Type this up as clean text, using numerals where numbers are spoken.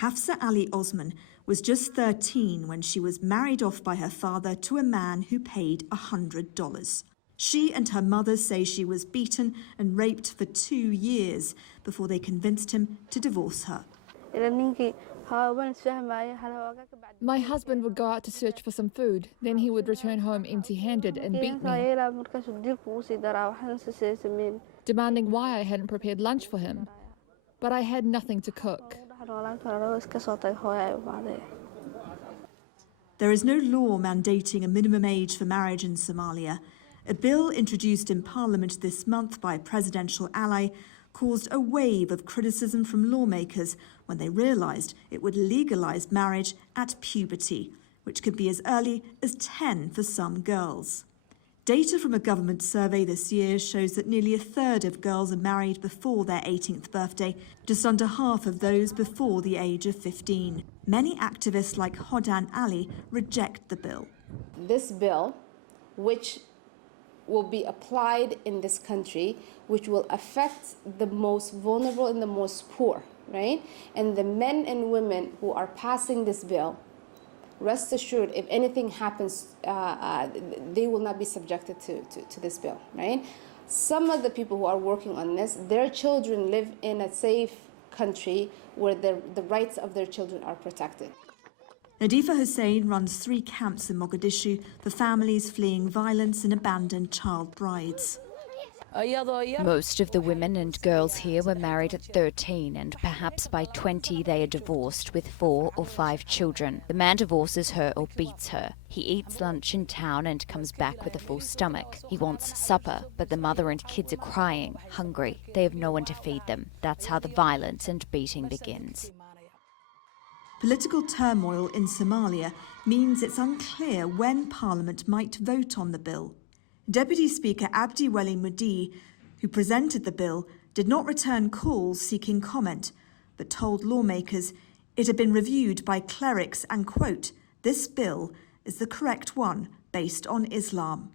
Hafsa Ali Osman was just 13 when she was married off by her father to a man who paid $100. She and her mother say she was beaten and raped for 2 years before they convinced him to divorce her. My husband would go out to search for some food, then he would return home empty-handed and beat me, demanding why I hadn't prepared lunch for him. But I had nothing to cook. There is no law mandating a minimum age for marriage in Somalia. A bill introduced in Parliament this month by a presidential ally caused a wave of criticism from lawmakers when they realised it would legalise marriage at puberty, which could be as early as 10 for some girls. Data from a government survey this year shows that nearly a third of girls are married before their 18th birthday, just under half of those before the age of 15. Many activists like Hodan Ali reject the bill. This bill, which will be applied in this country, which will affect the most vulnerable and the most poor, right? And the men and women who are passing this bill, rest assured, if anything happens, they will not be subjected to this bill, right? Some of the people who are working on this, their children live in a safe country where the rights of their children are protected. Nadifa Hussain runs 3 camps in Mogadishu for families fleeing violence and abandoned child brides. Most of the women and girls here were married at 13, and perhaps by 20 they are divorced with 4 or 5 children. The man divorces her or beats her. He eats lunch in town and comes back with a full stomach. He wants supper, but the mother and kids are crying, hungry. They have no one to feed them. That's how the violence and beating begins. Political turmoil in Somalia means it's unclear when Parliament might vote on the bill. Deputy Speaker Abdi Weli Mudi, who presented the bill, did not return calls seeking comment, but told lawmakers it had been reviewed by clerics and, quote, "This bill is the correct one based on Islam."